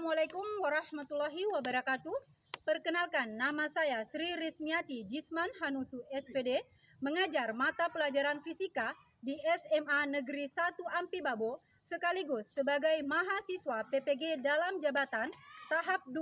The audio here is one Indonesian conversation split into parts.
Assalamualaikum warahmatullahi wabarakatuh. Perkenalkan, nama saya Sri Rismiati Jisman Hanusu SPD, mengajar mata pelajaran fisika di SMA Negeri 1 Ampi Babo, sekaligus sebagai mahasiswa PPG dalam jabatan tahap 2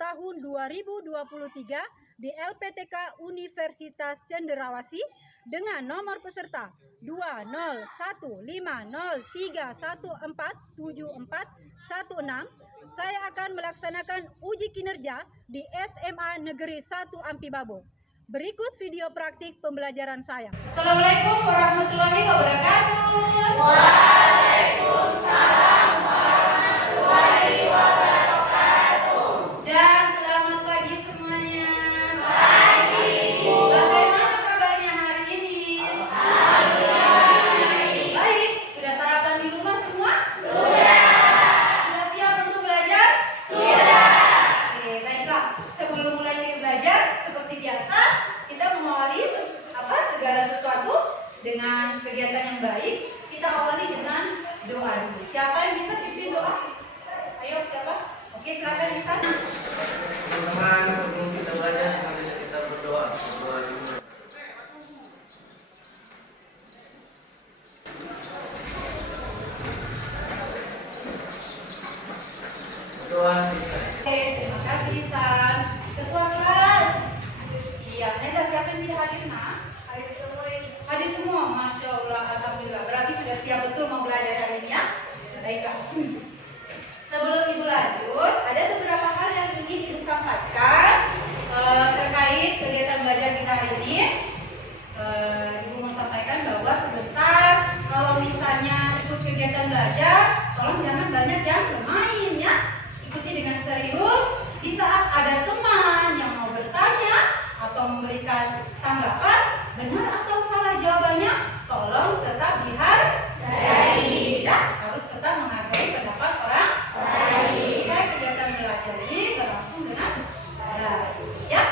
tahun 2023 di LPTK Universitas Cenderawasih dengan nomor peserta 2015031147416. Saya akan melaksanakan uji kinerja di SMA Negeri 1 Ampi Babo. Berikut video praktik pembelajaran saya. Assalamualaikum warahmatullahi wabarakatuh. Waalaikumsalam warahmatullahi wabarakatuh. Dan selamat pagi semuanya. Pagi. Bagaimana kabarnya hari ini? Alhamdulillah. Baik, sudah sarapan di rumah semua? Sudah. Sudah siap untuk belajar? Sudah. Oke, baiklah. Sebelum mulai belajar, seperti biasa, kita mengawali segala sesuatu dengan kegiatan yang baik. Kita awali dengan doa dulu. Siapa yang bisa pimpin doa? Ayo, siapa? Oke, silakan Nisa. Teman-teman, sebelum kita belajar, mari kita berdoa. Berdoa dulu. Berdoa kita. Oke, terima kasih San. Ketua kelas. Iya, Neda, siapa yang tidak hadir, Nak? Hadir semua, Masya Allah, Alhamdulillah. Berarti sudah siap betul mau belajar hari ini ya? Baiklah. Sebelum Ibu lanjut, ada beberapa hal yang ingin Ibu sampaikan terkait kegiatan belajar kita hari ini. Ibu mau sampaikan bahwa sebentar, kalau misalnya ikut kegiatan belajar, tolong jangan banyak yang bermain ya. Ikuti dengan serius. Di saat ada teman yang mau bertanya atau memberikan tanggapan, benar atau salah jawabannya, tolong tetap dihargai. Ya, harus tetap menghargai pendapat orang lain. Supaya kegiatan belajar ini berlangsung dengan baik. Ya,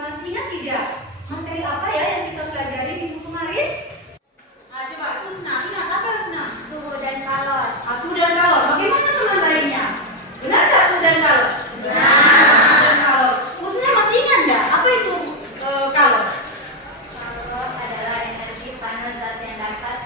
masih ingat tidak materi apa ya yang kita pelajari minggu kemarin? Nah, coba Husna, ingat apa Husna? Suhu dan kalor. Suhu dan kalor. Bagaimana teman lainnya? Benar nggak suhu dan kalor? Benar. Suhu dan kalor. Husna masih ingat nggak apa itu kalor? Kalor adalah energi panas zat yang dapat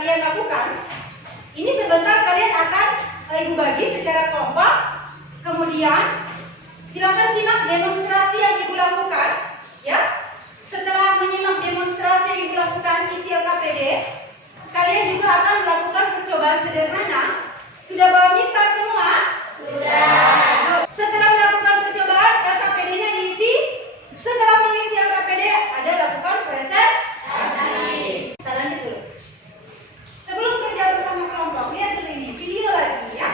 kalian lakukan, ini sebentar kalian akan Ibu bagi secara kelompok. Kemudian silakan simak demonstrasi yang Ibu lakukan, ya. Setelah menyimak demonstrasi yang Ibu lakukan isi LKPD, kalian juga akan melakukan percobaan sederhana. Sudah bawa mistar semua? Sudah. Setelah melakukan percobaan, LKPD-nya diisi. Setelah mengisi LKPD, ada lakukan presentasi. Kita lanjut dulu. Sebelum kerja bersama kelompok, lihat dulu ini video lagi ya.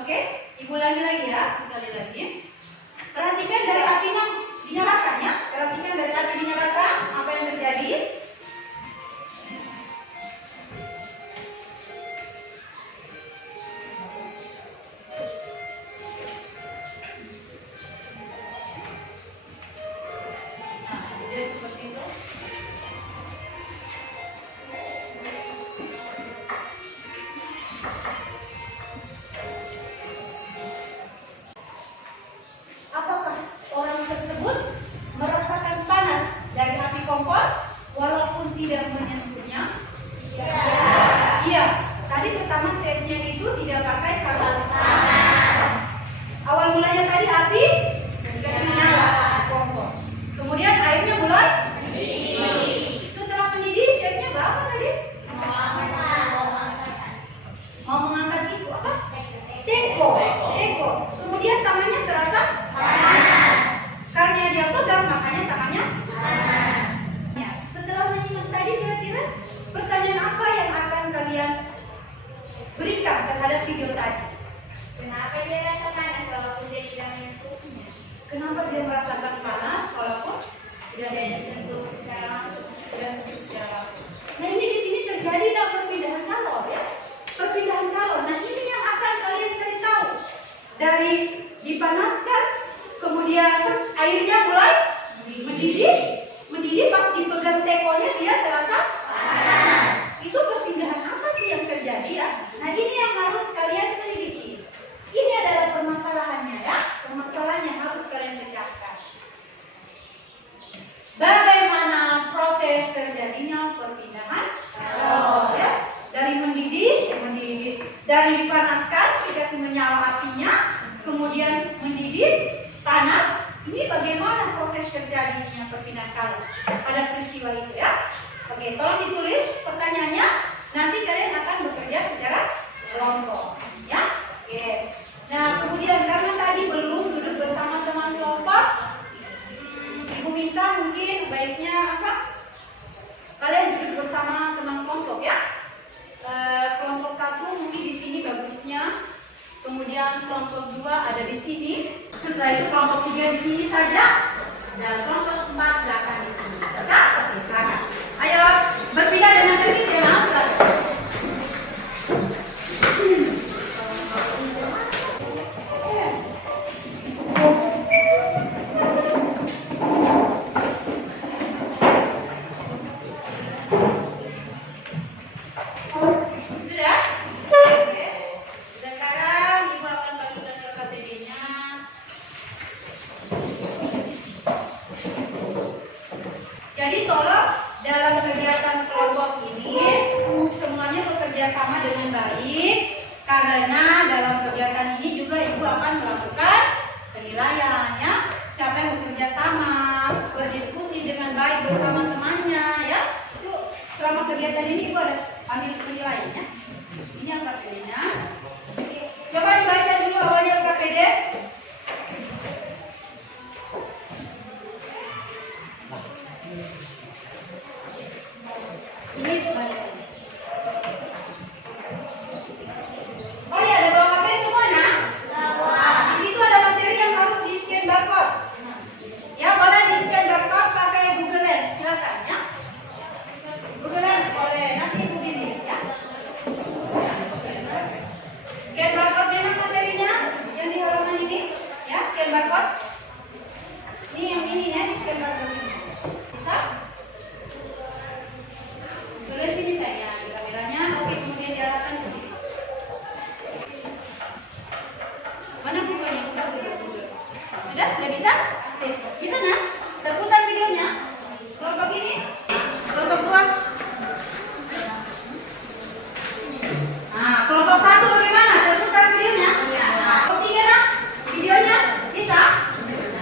Oke, Ibu ulangi lagi ya, sekali lagi. Perhatikan dari apinya dinyalakan ya. Perhatikan dari api dinyalakan, apa yang terjadi? Nah, jadi seperti itu. Apakah orang tersebut merasakan panas dari api kompor walaupun tidak menyentuhnya? Iya. Tadi pertama stepnya itu tidak pakai sabun panas. Awal mulanya tadi api dikasih menyala kompor. Kemudian airnya mulai mendidih. Setelah mendidih stepnya berapa tadi? Mau mengangkat itu apa? Teko. Kemudian tangannya terasa panas. Karena dia pegang makanya tangannya panas. Ya. Setelah menyimak tadi kira-kira pertanyaan apa yang akan kalian berikan terhadap video tadi? Kenapa dia rasa panas walaupun dia tidak menyentuhnya? Kenapa dia merasakan panas walaupun tidak menyentuh secara langsung? Nah ini di sini terjadi perpindahan kalor ya. Perpindahan kalor. Nah ini yang akan kalian cari tahu. Dari dipanaskan, kemudian airnya mulai mendidih pas dipegang tekonya dia terasa panas. Itu perpindahan apa sih yang terjadi ya? Nah ini yang harus kalian selidiki. Ini adalah permasalahannya ya, permasalahan yang harus kalian pecahkan. Bagaimana proses terjadinya perpindahan kalor ya? Dari mendidih, dari dipanaskan dikasih menyala apinya, kemudian mendidih, panas. Ini bagaimana proses terjadinya perpindahan kalor pada peristiwa itu ya? Oke, tolong ditulis pertanyaannya. Nanti kalian akan bekerja secara kelompok, ya. Oke. Nah, kemudian karena tadi belum duduk bersama teman kelompok, Ibu minta mungkin baiknya apa? Kalian duduk bersama teman kelompok ya. Kelompok 1 mungkin di sini bagusnya. Kemudian kelompok 2 ada di sini. Setelah itu kelompok 3 di sini saja. Dan kelompok 4 silakan di sini. Oke, silakan. Ayo berpindah dengan tertib ya, silakan. Jadi tolong dalam kegiatan kelompok ini semuanya bekerja sama dengan baik, karena dalam kegiatan ini juga Ibu akan melakukan penilaiannya. Siapa yang bekerja sama, berdiskusi dengan baik bersama temannya ya. Itu selama kegiatan ini Ibu ada ambil penilaiannya. Ini LKPD-nya. Coba dibaca dulu awalnya LKPD. Oh ya, ada bawa HP semua nak? Di situ ada materi yang harus di scan barcode. Ya, boleh di scan barcode pakai Google Lens, silakan ya. Google Lens boleh, nanti Ibu bimbing ya. keluar. Ini yang ini ya, di scan barcode ini. Bisa? Tulis sini sayang, di kameranya. Oke, kemudian diarahkan ke sini. Mana bukunya? Buka dulu. Sudah? Sudah bisa? Sip. Bisa nah? Kita putar videonya. Kelompok ini. Kelompok 2. Nah, kelompok 1 bagaimana? Terputar videonya? Kelompok 3 nah? Videonya? Bisa?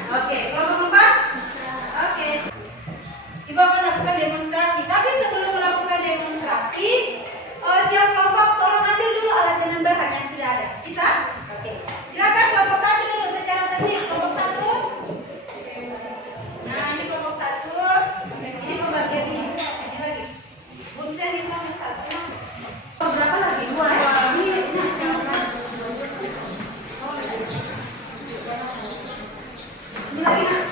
Oke, kelompok 4? Oke. Ibu akan lakukan demonstrasi. Tapi sebelum melakukan demonstrasi, tiap kelompok tolong ambil dulu alat dan bahan yang sudah ada. Bisa? Oke. Silakan kelompok 1 dulu secara teknik. Kelompok 1. Nah, ini kelompok 1. Ini pembagian ini. Ini lagi. Bunsen ini nomor 1. Oh, berapa lagi? 2 ya? Ini siapa? Ini lagi nak?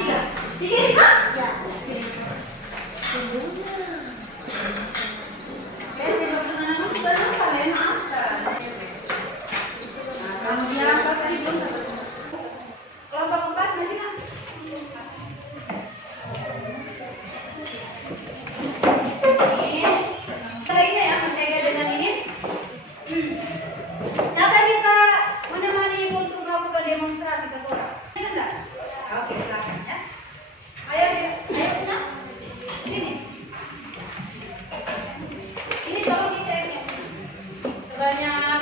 Tiga. Tiga ini kak? Ya. Oke, sebelum menanam juga lupa kalian makan. Nah, kemudian apa tadi belum dapat? Kelompok 4 nanti kak? Ini. Lainnya ya, mentega dengan ini. Siapa yang bisa menemani ibu untuk melakukan demonstrasi sekolah? Bisa enggak? Oke, silakan ya. Ayo, Una. Sini. Ini tolong di-share-nya. Sebanyak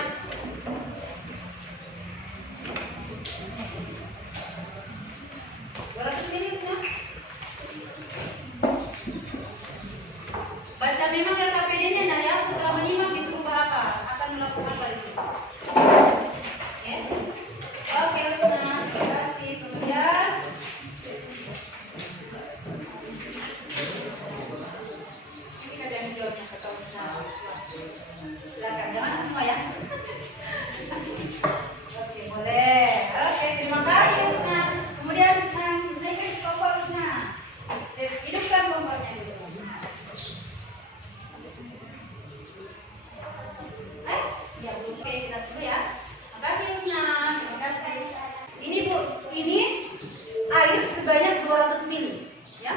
baca memang LKPD-nya nah ya, setelah menyimak disuruh apa akan melakukan hal itu. Ya. Oke, nah, terima kasih. Kemudian ini kan yang jawabnya atau nah. Silakan, jangan semua ya. Oke, boleh. Oke, terima kasih. Nah, kemudian naikkan kompornya. Hidupkan kompornya dulu. Ya, oke, kita tunggu ya. Makasih, Una. Terima kasih. Ini Bu, ini air sebanyak 200 ml, ya.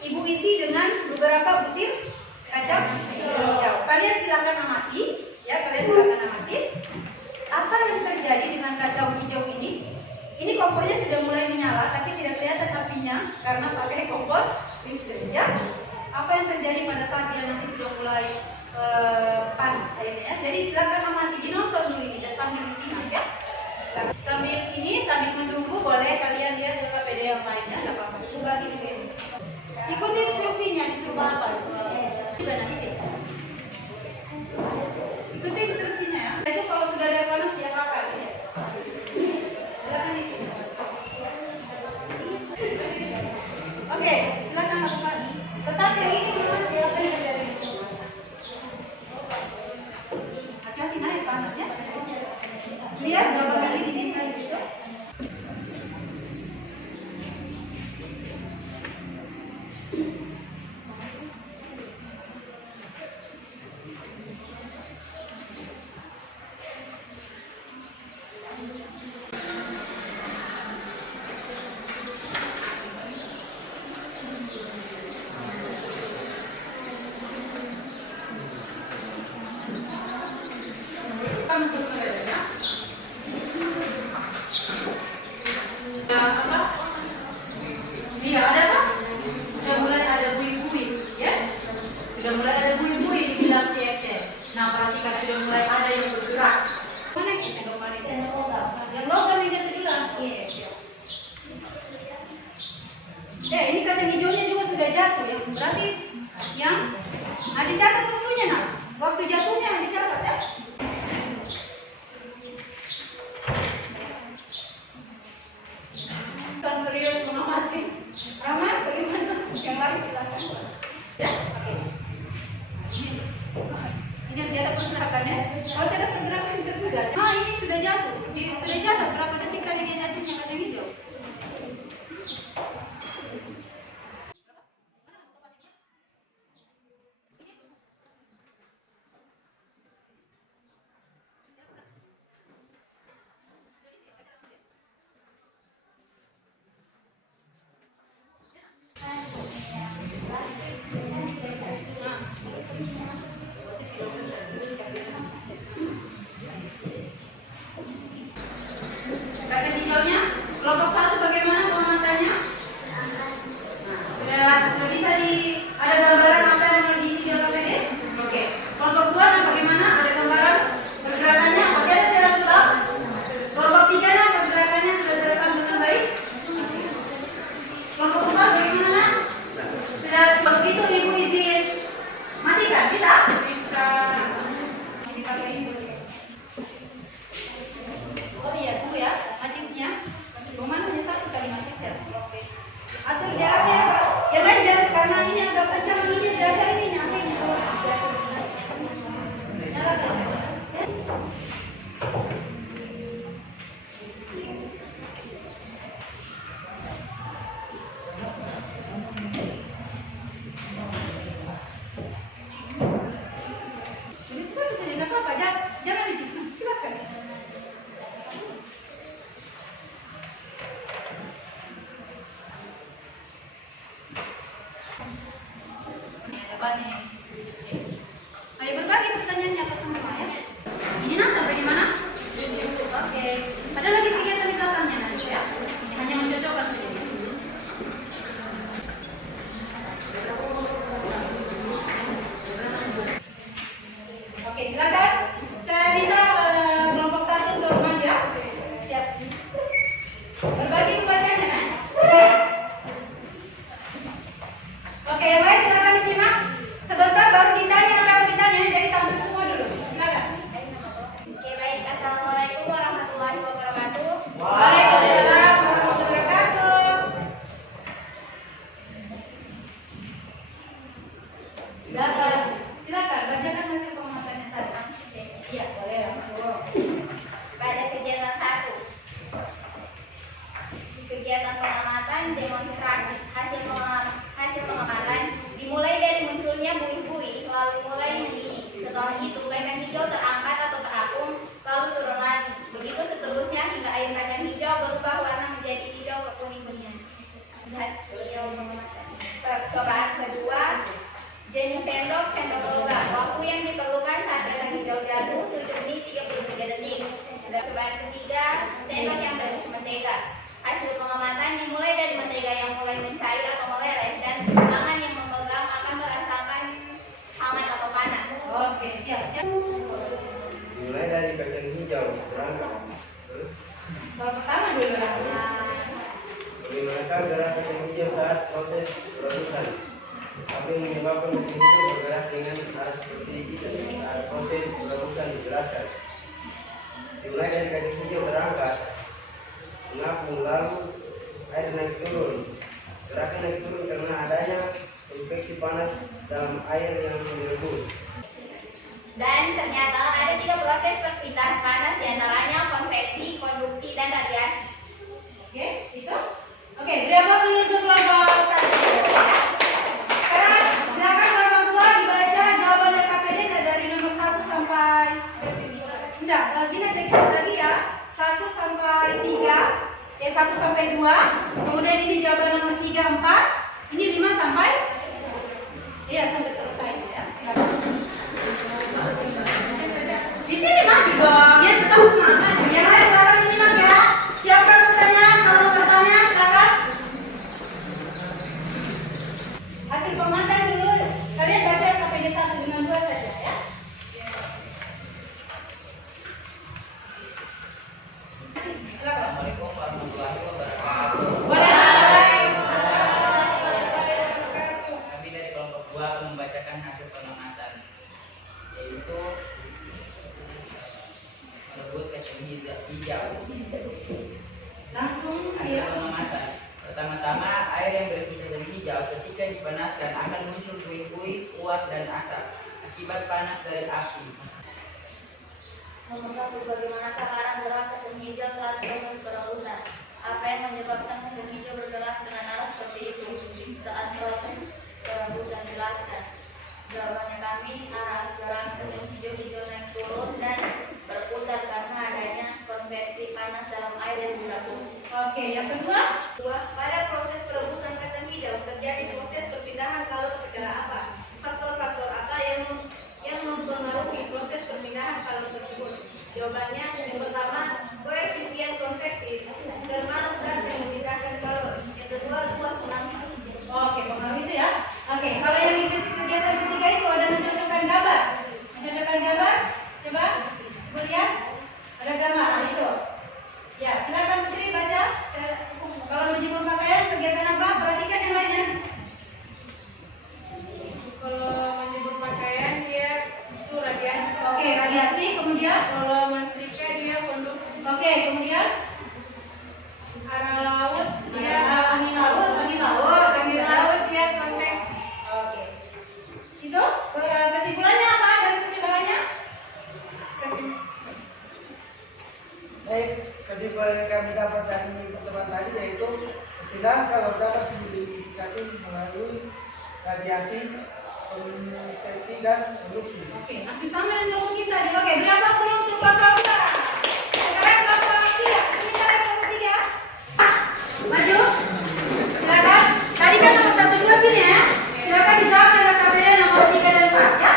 Ibu isi dengan beberapa butir kacang hijau. Kalian silakan amati, ya. Kalian silakan amati. Apa yang terjadi dengan kacang hijau ini? Ini kompornya sudah mulai menyala, tapi tidak kelihatan apinya karena pakai kompor listrik, ya. Apa yang terjadi pada saat dia nanti sudah mulai panas airnya? Jadi silakan amati, dinonton dulu ini dan sambil disimak ya. Sambil ini, sambil menunggu boleh kalian lihat juga PD yang lainnya, tidak apa-apa. Coba gitu ya. Ikuti instruksinya, disuruh apa? Sudah nanti sih. Ikuti instruksinya ya. Itu kalau sudah ada panas dia bakar ya. Silakan isi. Oke, silakan lakukan. Tetapi yang ini gimana dia akan terjadi di sini? Hati-hati naik panas ya. Lihat berapa kali di sini dari situ. Iya, ada apa? Sudah mulai ada bui-bui, ya? Sudah mulai ada bui-bui di bidang CSN. Nah, perhatikan sudah mulai ada yang bergerak. Mana yang sendok manis? Yang logam yang jatuh dulu. Ini kacang hijaunya juga sudah jatuh ya. Berarti yang dicatat waktunya nak. Waktu jatuhnya dicatat ya. Serius mengamati. Ramah bagaimana? Yang lain silakan. Ya, oke. Ini tidak ada pergerakan ya. Kalau tidak ada pergerakan itu sudah. Ah, ini sudah jatuh. Sudah jatuh. Berapa detik tadi dia jatuhnya kacang hijau? Kelompok satu bagaimana pengamatannya? Sudah bisa ada gambaran apa yang mau diisi di LKPD? Oke. Kelompok dua bagaimana? Ada gambaran pergerakannya? Oke, ada secara ulang. Kelompok tiga pergerakannya sudah terekam dengan baik. Kelompok empat bagaimana? Sudah begitu ibu izin matikan bisa? Bisa. Dipakai ini. Oh iya, tunggu ya, motifnya. Cuma hanya satu kali motif ya. Oke. Atur jaraknya, ya kan jarak karena ini agak kencang ini jarak ini nyampe-nya. Ini sudah bisa jadi apa-apa, jangan begitu, silakan. Ayo berbagi pertanyaannya apa semua ya. Ini nak sampai di mana? Oke. Ada lagi kegiatan di belakangnya nanti ya. Hanya mencocokkan saja. Oke, silakan. Saya minta kelompok satu untuk maju ya. Siap. Berbagi pembacanya kan? Oke, yang lain silakan disimak. Sebentar baru ditanya apa yang ditanya, jadi tampil semua dulu. Silakan. Oke, baik. Assalamualaikum warahmatullahi wabarakatuh. Waalaikumsalam warahmatullahi wabarakatuh. Silakan bacakan hasil pengamatannya tadi. Iya, boleh langsung. Pada kegiatan 1. Kegiatan pengamatan demonstrasi. Hasil pengamatan dimulai dari munculnya buih-buih, lalu mulai mendidih. Setelah itu kacang hijau terangkat atau terapung, lalu turun lagi. Begitu seterusnya hingga air kacang hijau berubah warna menjadi hijau kekuning-kuningan. Hasil pengamatan. Percobaan kedua, jenis sendok logam. Waktu yang diperlukan saat kacang hijau jatuh 7 menit 33 detik. Percobaan ketiga, sendok yang berisi mentega. Hasil pengamatan dimulai dari mentega yang mulai mencair atau meleleh dan tangan yang memegang akan merasakan hangat atau panas. Oke, siap. Mulai dari kacang hijau berangkat. Kalau pertama dulu lah. Bagaimanakah gerak kacang hijau saat proses perebusan? Apa yang menyebabkan kacang hijau bergerak dengan arah seperti ini saat proses perebusan dijelaskan. Dimulai dari kacang hijau berangkat, mengapung lalu air naik turun. Geraknya naik turun karena adanya infeksi panas dalam air yang direbus. Dan ternyata ada 3 proses perpindahan panas, diantaranya konveksi, konduksi, dan radiasi. Oke, itu. Oke, berapa dulu untuk kelompok satu? Sekarang silakan kelompok dua dibaca jawaban LKPD dari nomor 1 sampai enggak, gini aja kita bagi ya. 1 sampai 3, 1 sampai 2. Kemudian ini jawaban nomor 3, 4. Ini 5 sampai sampai selesai ya. Di sini maju dong. Ya tetap semangat. Yang lain silakan menyimak ya. Siapkan pertanyaan, kalau mau bertanya silakan. Hasil pemantauan dulu. Kalian baca KPD 1 dengan 2 saja ya. Assalamualaikum warahmatullahi wabarakatuh. Kami dari kelompok 2 akan membacakan hasil pengamatan, yaitu merebus kacang hijau. Langsung Hasil pengamatan. Pertama-tama, air yang berisi kacang hijau ketika dipanaskan akan muncul buih-buih, uap, dan asap akibat panas dari api. Nomor 1. Bagaimanakah arah gerak kacang hijau saat proses perebusan? Apa yang menyebabkan kacang hijau bergerak dengan arah seperti itu saat proses perebusan? Jelaskan. Jawabannya kami, arah gerak kacang hijau naik turun dan berputar karena adanya konveksi panas dalam air yang direbus. Oke, yang kedua. Pada proses perebusan kacang hijau terjadi proses perpindahan kalor secara apa? Faktor-faktor apa yang mempengaruhi proses perpindahan kalor tersebut? Jawabannya yang pertama, koefisien konveksi. Termasuk Oke, kemudian ada laut, dia angin laut, dia konveksi. Oke. Itu kesimpulannya apa dari pertimbangannya? Kesimpulan yang kami dapat dari pertemuan tadi yaitu perpindahan kalau dapat dimodifikasi melalui radiasi, konveksi dan induksi. Oke, nanti sama dengan jawaban kita. Oke, berapa waktu untuk kelompok kita? Sekarang kelompok 3. Ini sekarang kelompok 3. Maju. Silakan. Tadi kan nomor 1, 2 sini ya. Silakan dijawab dengan KBD nomor 3 dan 4 ya.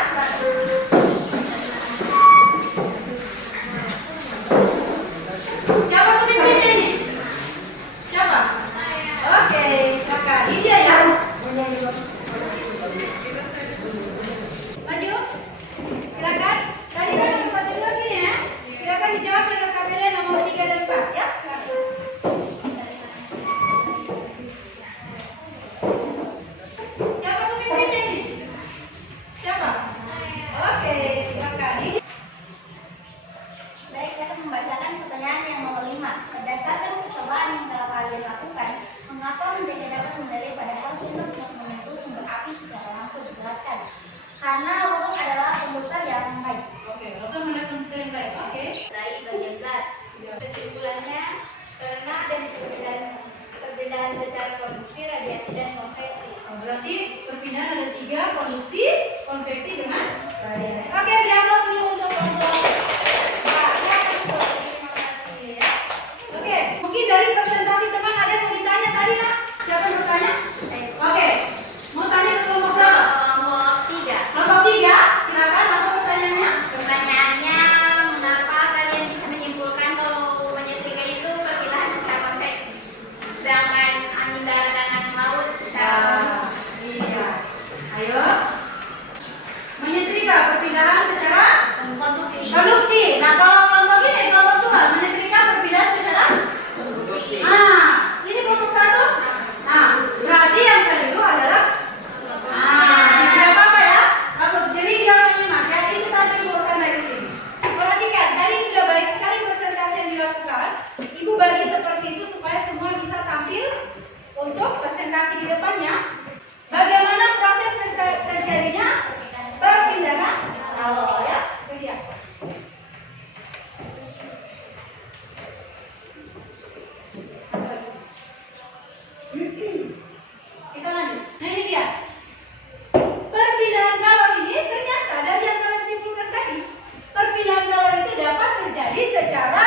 Siapa pemimpinnya ini? Siapa? Oke, silakan. Ini dia ya. Maju. Silakan. Tadi kan nomor 1, 2 sini ya. Silakan dijawab dengan KBD nomor 3 dan 4 ya. Siapa pemimpinnya ini? Siapa? Oke, silakan. Ini Baik, saya akan membacakan pertanyaan yang nomor 5. Berdasarkan percobaan yang telah kalian lakukan, mengapa menjadi dapat mengendali pada hal sendok untuk menyentuh sumber api secara langsung? Dijelaskan. Karena logam adalah komputer yang baik. Oke, oke, mana komputer yang baik? Oke. Baik, bagian zat. Kesimpulannya, karena adanya perbedaan secara produksi, radiasi, dan konveksi. Berarti perpindahan ada 3, konduksi, konveksi dengan radiasi. Oke, beri aplaus dulu untuk kelompok. Oke, mungkin dari presentasi teman ada yang mau ditanya tadi, Nak? Siapa yang mau tanya? Oke, mau tanya ke kelompok berapa? Kelompok 3. Kelompok 3, silakan. Apa pertanyaannya? Pertanyaannya, mengapa kalian bisa menyimpulkan kalau menyetrika itu perpindahan secara konveksi, sedangkan angin darat dan angin laut secara konveksi? Iya. Ayo. Menyetrika perpindahan secara Konduksi. konduksi. Nah, kalau kelompok ini, kelompok 2, menyetrika perpindahan secara Konduksi. nah, ini kelompok 1. Nah, berarti yang keliru adalah tidak apa-apa ya. Bagus. Jadi jangan menyimak ya. Itu tadi urutan dari sini. Perhatikan, tadi sudah baik sekali presentasi yang dilakukan. Ibu bagi seperti itu supaya semua bisa tampil untuk presentasi di depannya. Bagaimana proses terjadinya perpindahan halo ya. Itu dia. Kita lanjut. Nah ini dia. Perpindahan kalor ini ternyata dari yang kalian simpulkan tadi, perpindahan kalor itu dapat terjadi secara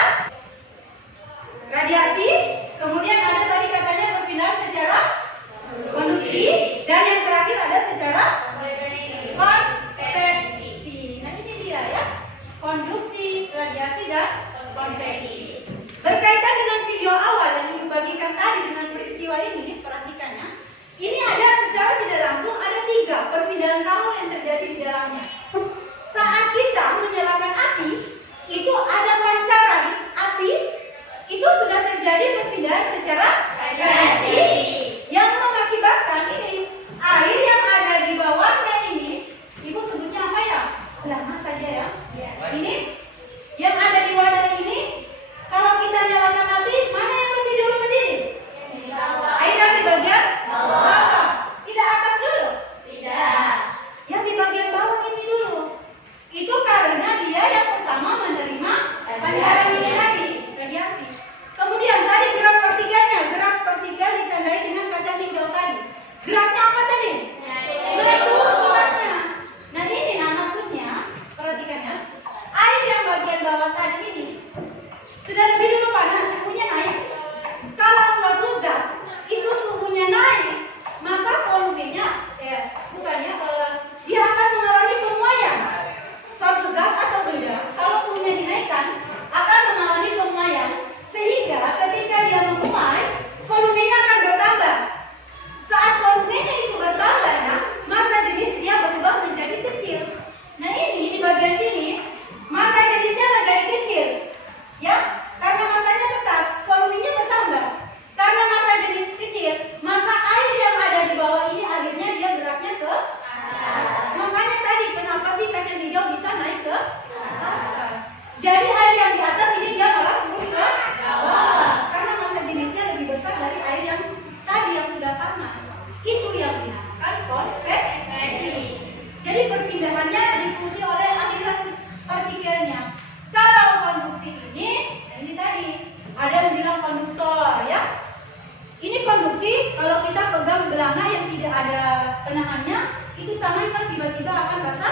itu tangan kan tiba-tiba akan rasa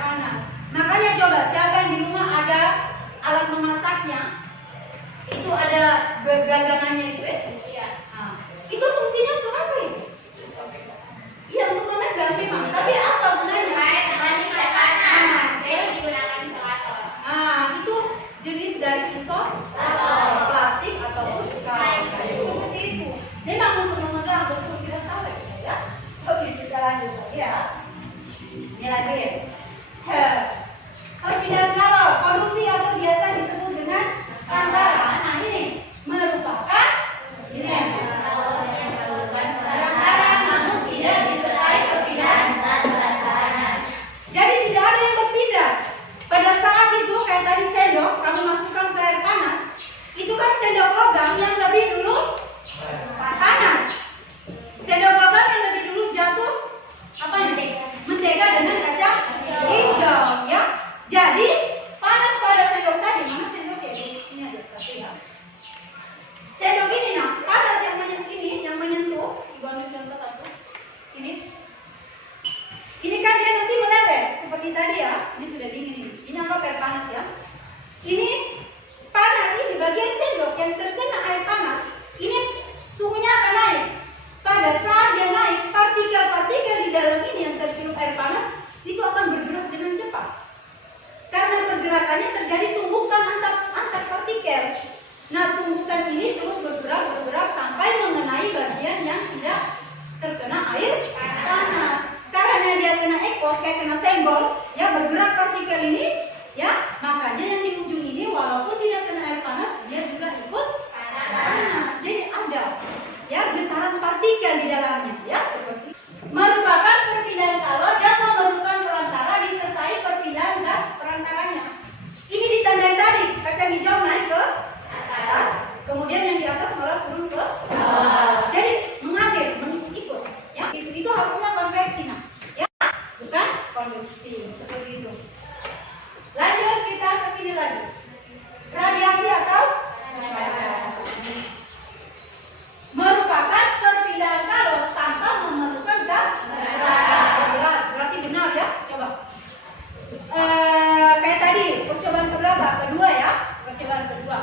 panas. Makanya coba siapa yang di rumah ada alat memasaknya, itu ada gagangannya itu Nah, itu fungsinya untuk apa itu? Iya, untuk memegang memang. Tapi apa gunanya? Itu jenis dari plastik ataupun kain seperti itu. Memang untuk memegang, betul tidak salah ya. Oke, kita lanjut ya. Ini lagi. Perpindahan kalor, konduksi atau biasa disebut dengan perantaraan. Nah ini merupakan perantaraan, namun tidak disertai perpindahan perantaraan. Jadi tidak ada yang berpindah. Pada saat itu kayak tadi sendok, kamu masukkan ke air panas, itu kan sendok logam yang lebih dulu panas. Sendok logam yang lebih dulu jatuh apa nih? Mentega dengan kacang hijau ya. Jadi panas pada sendok tadi, mana sendoknya? Ini ada satu ya. Sendok ini nah, panas yang menyentuh, dibantu contoh satu. Ini kan dia nanti meleleh seperti tadi ya. Ini sudah dingin ini. Ini anggap air panas ya. Ini panas ini bagian sendok yang terkena air panas. Ini suhunya akan naik. Pada saat dia naik, partikel-partikel di dalam ini yang tercium air panas itu akan bergerak dengan cepat. Karena pergerakannya terjadi tumbukan antar partikel. Nah, tumbukan ini terus bergerak sampai mengenai bagian yang tidak terkena air panas. Karena dia kena ekor, kayak kena senggol, ya bergerak partikel ini, ya makanya yang di ujung ini walaupun tidak kena air panas, dia juga ikut panas. Jadi ada, ya getaran partikel di dalamnya, ya seperti merupakan perpindahan kalor yang memerlukan perantara disertai perpindahan gas perantaranya. Ini ditandai tadi, kacang hijau naik ke atas, kemudian yang di atas malah turun ke bawah. Jadi mengalir, mengikut, ya itu harusnya konveksi, nah, ya bukan konduksi seperti itu. Lanjut kita ke sini lagi, radiasi atau merupakan perpindahan kalor tanpa memerlukan gas jelas, berarti benar ya. Coba kayak tadi percobaan keberapa? Kedua ya, percobaan kedua.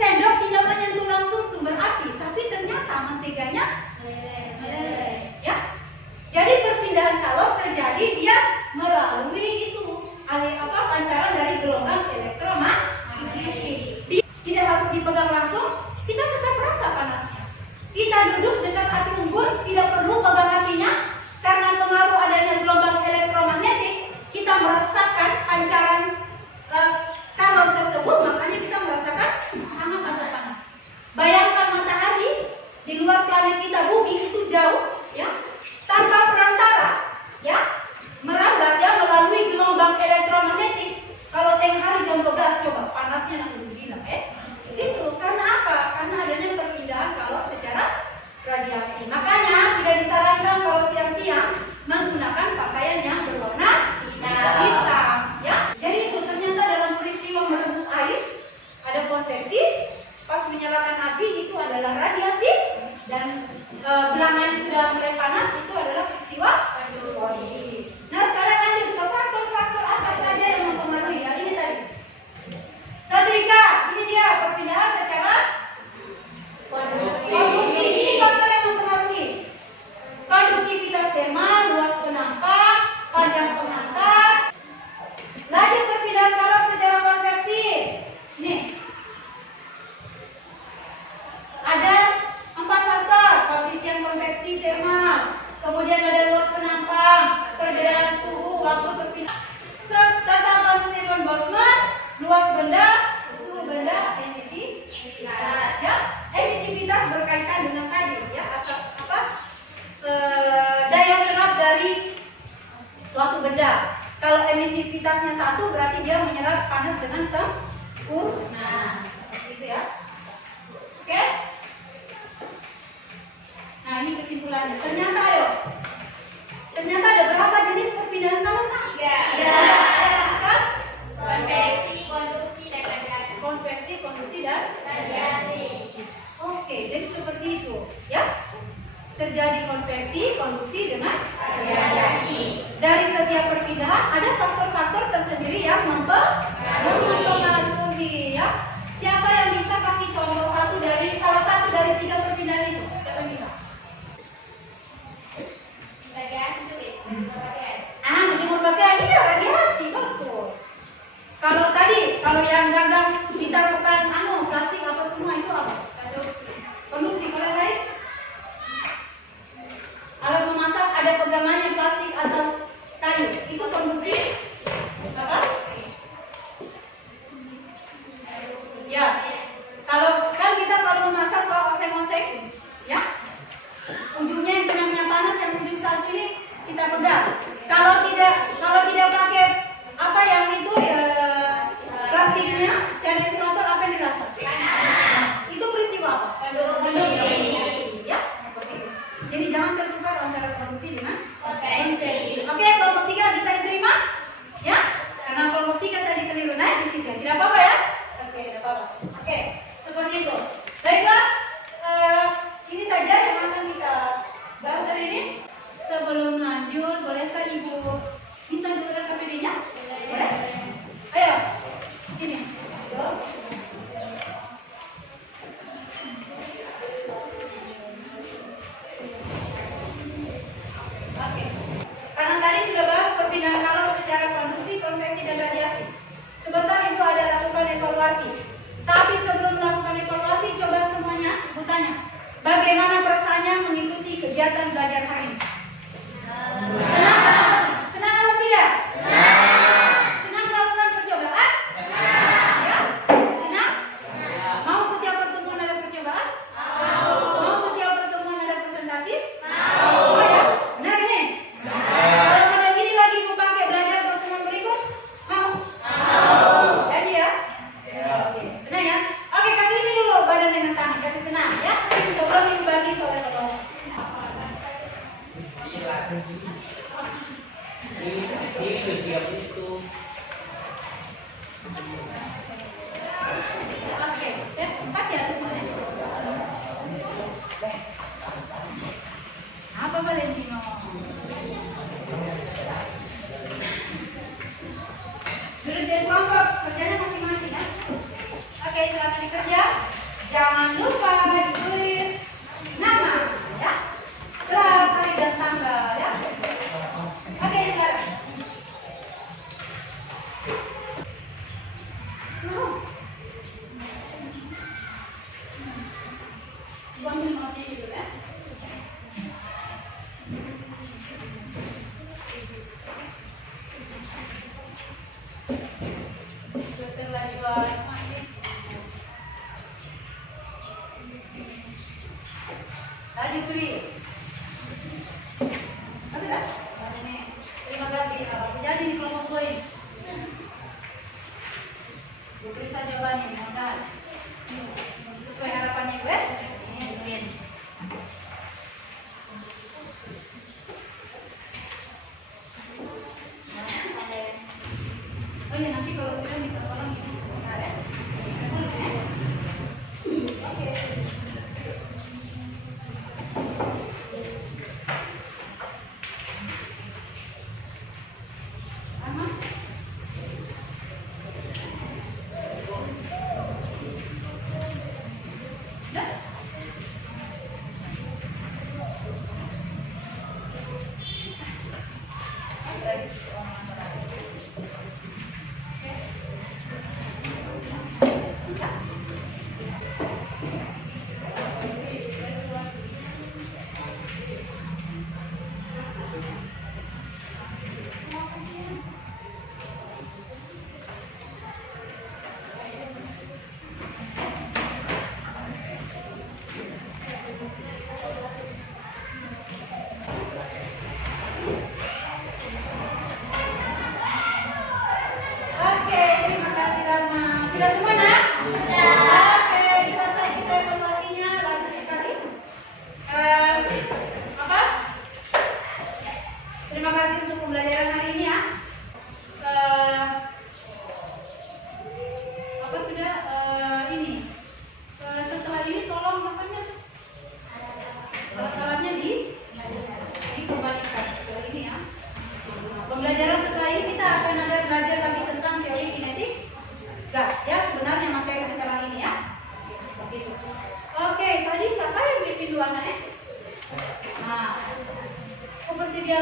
Sendok tidak menyentuh langsung sumber api, tapi ternyata menteganya meleleh ya. Jadi perpindahan kalor terjadi dia melalui itu pancaran dari gelombang elektromagnetik. Tidak harus dipegang langsung, kita tetap rasa panasnya. Kita duduk dekat api unggun, tidak perlu pegang apinya, karena pengaruh adanya gelombang elektromagnetik, kita merasakan pancaran kalor tersebut, makanya kita merasakan hangat atau panas. Bayangkan matahari di luar planet kita bumi itu jauh, ya, tanpa perantara, ya, merambat ya melalui gelombang elektromagnetik. Kalau tengah hari jam 12 coba panasnya nanti begini, itu karena apa? Karena adanya perpindahan kalor secara radiasi. Makanya tidak disarankan kalau siang-siang menggunakan pakaian yang berwarna hitam, ya. Jadi itu ternyata dalam peristiwa merebus air ada konveksi, pas menyalakan api itu adalah radiasi, dan belanga yang sudah mulai panas itu adalah peristiwa kondisi. Nah sekarang lanjut ke faktor-faktor apa saja yang mempengaruhi ya. Ini tadi setrika, ini dia perpindahan secara konduksi. Ini faktor yang mempengaruhi konduktivitas termal, luas penampang, panjang pengantar. Lanjut perpindahan kalor secara konveksi. Nih ada 4 faktor: koefisien konveksi termal, kemudian ada luas penampang, perbedaan suhu waktu perpindahan, tetapan Stefan Boltzmann, luas benda, suhu benda, emisivitas. Ya, emisivitas berkaitan dengan tadi ya, daya serap dari suatu benda. Kalau emisivitasnya 1 berarti dia menyerap panas dengan sempurna. Seperti itu ya. Oke? Nah ini kesimpulannya. Ternyata ada berapa jenis perpindahan kalor? 3. Ada Konveksi, konduksi, dan radiasi. konveksi, konduksi, dan Radiasi. oke, jadi seperti itu, ya. terjadi konveksi, konduksi dengan radiasi. dari setiap perpindahan ada faktor-faktor tersendiri yang mempengaruhi ya. Siapa yang bisa kasih contoh salah satu dari 3 perpindahan itu? Siapa yang bisa? Radiasi itu menjemur pakaian. Menjemur pakaian iya radiasi betul. Kalau yang gagang ditaruhkan plastik apa semua itu apa? Konduksi. Kalau yang lain? Alat memasak ada pegangannya plastik atas kayu. Itu konduksi apa? Ya. Kalau memasak kalau oseng-oseng, ya. Ujungnya yang punya panas yang ujung satu ini kita pegang. Kalau tidak pakai apa yang itu plastiknya dan insulator apa yang dirasa? Itu peristiwa apa? Konduksi. Ya, seperti itu. Jadi jangan tertukar antara konduksi dengan konveksi. Oke, kelompok 3 bisa diterima? Ya? Karena kelompok 3 tadi keliru naik di sini. Tidak apa-apa ya? Oke, tidak apa-apa. Oke, seperti itu. Baiklah, ini saja yang akan kita bahas hari ini. Sebelum lanjut, bolehkah Ibu minta dulu RKPD-nya? Boleh? Ayo, ini. Oke. Karena tadi sudah bahas perpindahan kalor secara konduksi, konveksi, dan radiasi. Sebentar Ibu ada lakukan evaluasi. Tapi sebelum melakukan evaluasi, coba semuanya Ibu tanya, bagaimana perasaannya mengikuti kegiatan belajar hari ini? Senang atau tidak? Senang melakukan percobaan? Ya? Senang? Mau setiap pertemuan ada percobaan? Mau setiap pertemuan ada presentasi? Oh ya? Benar ini? Kalau model ini lagi Ibu pakai belajar pertemuan berikut? Mau? Jadi ya? Oke, tenang ya? Oke, kasih ini dulu badan dengan tangan, kasih tenang ya. Sebelum Ibu bagi soal-soal. Oke, empat ya semuanya. Apa Valentino? Sudah jadi kelompok, kerjanya masing-masing ya. Oke, silakan dikerja. Jangan lupa ditulis nama ya. Kelas, hari dan tanggal ya. Oke, sekarang. Buang minumnya dulu ya. Sudah terlanjur manis.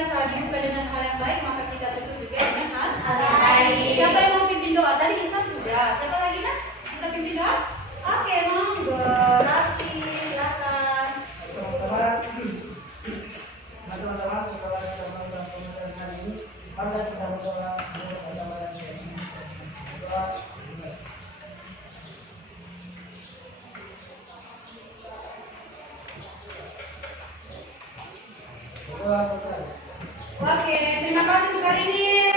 biasa dibuka dengan hal yang baik, maka kita tutup juga dengan hal yang baik. Siapa yang mau pimpin doa? Tadi Insan sudah. Siapa lagi nak? Bisa pimpin doa? Oke, monggo. Rati, silakan. Teman-teman, setelah kita melakukan pementasan hari ini, mari kita berdoa menurut agama yang baik. Doa. Doa selesai. Oke, terima kasih untuk hari ini.